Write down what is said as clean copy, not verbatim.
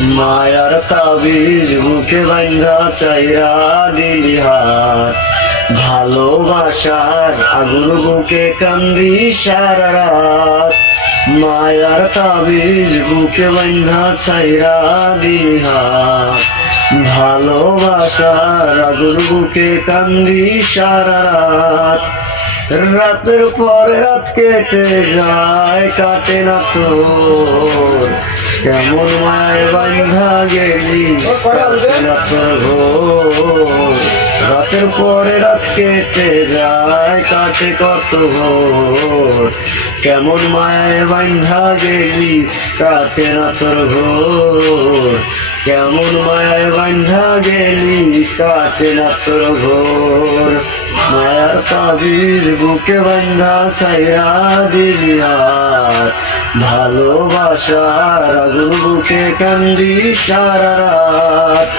মায়ার তাবিজ বুকে বান্ধা চাইরা দিলি হাত, ভালোবাসার আগুন বুকে কান্দি সারা রাত। মায়ার তাবিজ বুকে বান্ধা চাইরা দিলি হাত, ভালোবাসার আগুন বুকে কান্দি সারা রাত। রাতের পরে রাত কেটে যায়, কাটে না তোর, কেমন মায় বান্ধা গেলি, কাটে না তোর ঘোর। রাতের পরে রাত কেটে যায়, কাটে কত ঘোর, কেমন মায় বান্ধা গেলি, কাটে না তোর ঘোর। কেমন মায় বান্ধা গেলি, কাটে না তোর ঘোর। মায়ার তাবিজ বুকে বান্ধা ছাইরা দিলি হাত, ভালোবাসার আগুন বুকে কান্দি সারা রাত।